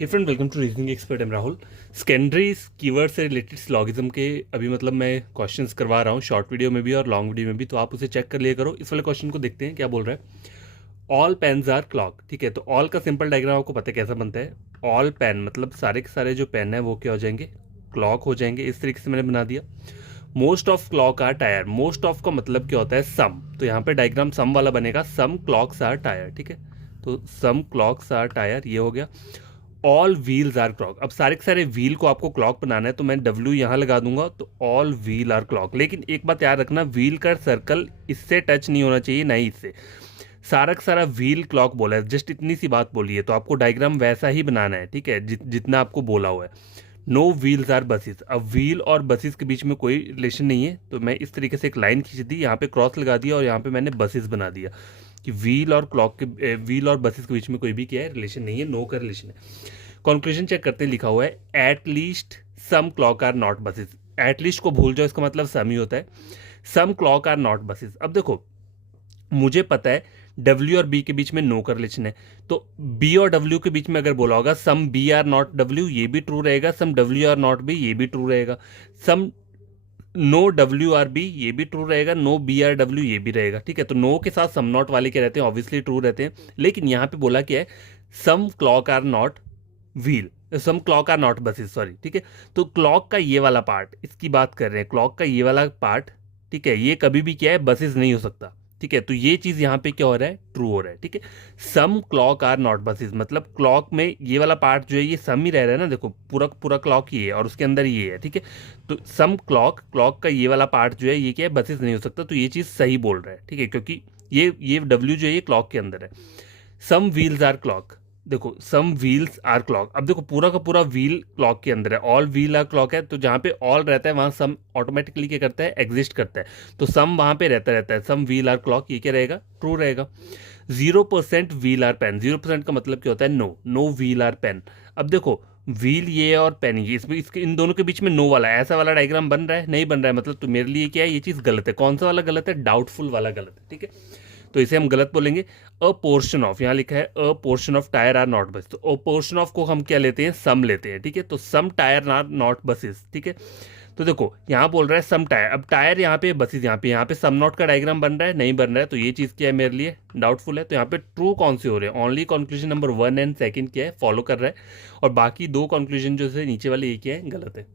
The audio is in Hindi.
Hey friend, welcome to reasoning expert. Am Rahul. Secondary keyword से रिलेटेड सिलोगिज्म के अभी मतलब मैं क्वेश्चंस करवा रहा हूँ, शॉर्ट वीडियो में भी और लॉन्ग वीडियो में भी, तो आप उसे चेक कर लिया करो। इस वाले क्वेश्चन को देखते हैं क्या बोल रहा है। All pens are clock. ठीक है, तो ऑल का सिंपल डायग्राम आपको पता है कैसा बनता है। ऑल पेन मतलब सारे के सारे जो पेन है वो क्या हो जाएंगे, क्लॉक हो जाएंगे। इस तरीके से मैंने बना दिया। Most of clock are tyre. Most of का मतलब क्या होता है, सम। तो यहाँ पे डायग्राम सम वाला बनेगा, सम क्लॉक्स आर टायर। ठीक है, तो सम क्लॉक्स आर टायर ये हो गया। All wheels are clock. अब सारे के सारे व्हील को आपको क्लॉक बनाना है, तो मैं डब्ल्यू यहाँ लगा दूंगा, तो ऑल व्हील आर क्लॉक। लेकिन एक बात याद रखना, व्हील का सर्कल इससे टच नहीं होना चाहिए, नहीं इससे। सारा का सारा व्हील क्लॉक बोला है, जस्ट इतनी सी बात बोली है, तो आपको डायग्राम वैसा ही बनाना है। ठीक है, जितना आपको बोला हुआ है। No wheels are buses. अब व्हील और बसेस के बीच में कोई रिलेशन नहीं है, तो मैं इस तरीके से एक लाइन खींच दी, यहाँ पे क्रॉस लगा दिया और यहाँ पे मैंने बसेस बना दिया कि व्हील और क्लॉक के व्हील और बसेस के बीच में कोई भी क्या है, रिलेशन नहीं है, नो का रिलेशन है। कंक्लूजन चेक करते लिखा हुआ है at least some clock are not buses. At least को भूल जाओ, इसका मतलब सम ही होता है। Some clock are not buses. अब देखो, मुझे पता है डब्ल्यू और बी के बीच में नो का रिलेशन है, तो बी और डब्ल्यू के बीच में अगर बोला होगा some B are not W, ये भी ट्रू रहेगा। Some W are not B, ये भी ट्रू रहेगा। Some no W are B, ये भी ट्रू रहेगा। नो बी आर डब्ल्यू, ये भी रहेगा। ठीक है, तो नो के साथ सम नॉट वाले क्या रहते हैं, ऑब्वियसली ट्रू रहते हैं। लेकिन यहाँ पे बोला क्या है, some clock are not wheel, some clock are not buses, sorry. ठीक है, तो क्लॉक का ये वाला पार्ट, इसकी बात कर रहे हैं, क्लॉक का ये वाला पार्ट, ठीक है, ये कभी भी क्या है, बसेस नहीं हो सकता। ठीक है, तो ये चीज यहाँ पे क्या हो रहा है, ट्रू हो रहा है। ठीक है, some clock are not buses मतलब क्लॉक में ये वाला पार्ट जो है ये सम ही रह रहा है ना। देखो पूरा पूरा क्लॉक ये है और उसके अंदर ये है। ठीक है, तो सम क्लॉक, क्लॉक का ये वाला पार्ट जो है ये क्या है, बसेस नहीं हो सकता, तो ये चीज सही बोल रहा है। ठीक है, क्योंकि ये डब्ल्यू जो है ये क्लॉक के अंदर है। सम व्हील्स आर क्लॉक। देखो सम व्हील्स आर क्लॉक, अब देखो पूरा का पूरा व्हील क्लॉक के अंदर है, ऑल व्हील आर क्लॉक है, तो जहां पे ऑल रहता है वहां सम ऑटोमेटिकली क्या करता है, एग्जिस्ट करता है, तो सम वहां पे रहता रहता है। सम व्हील आर क्लॉक, ये क्या रहेगा, ट्रू रहेगा। 0% व्हील आर पेन। 0% का मतलब क्या होता है, no. No wheel are pen. अब देखो व्हील ये और पेन ये, इसमें इसके इन दोनों के बीच में नो वाला है, ऐसा वाला डायग्राम बन रहा है, नहीं बन रहा है, मतलब तो मेरे लिए क्या है, ये चीज गलत है। कौन सा वाला गलत है, डाउटफुल वाला गलत है। ठीक है, तो इसे हम गलत बोलेंगे। अ पोर्शन ऑफ, यहाँ लिखा है a portion of tyre are not buses, तो अ पोर्शन ऑफ को हम क्या लेते हैं, सम लेते हैं। ठीक है, तो सम टायर आर नॉट बसेस। ठीक है, तो देखो यहाँ बोल रहा है सम टायर, अब टायर यहाँ पे, बसेस यहाँ पे सम नॉट का डायग्राम बन रहा है, नहीं बन रहा है, तो ये चीज़ क्या है, मेरे लिए डाउटफुल है। तो यहाँ पे ट्रू कौन से हो रहे हैं, ओनली कंक्लूजन नंबर 1 एंड 2 क्या है, फॉलो कर रहा है, और बाकी दो कंक्लूजन जो है नीचे वाले ये क्या है, गलत है।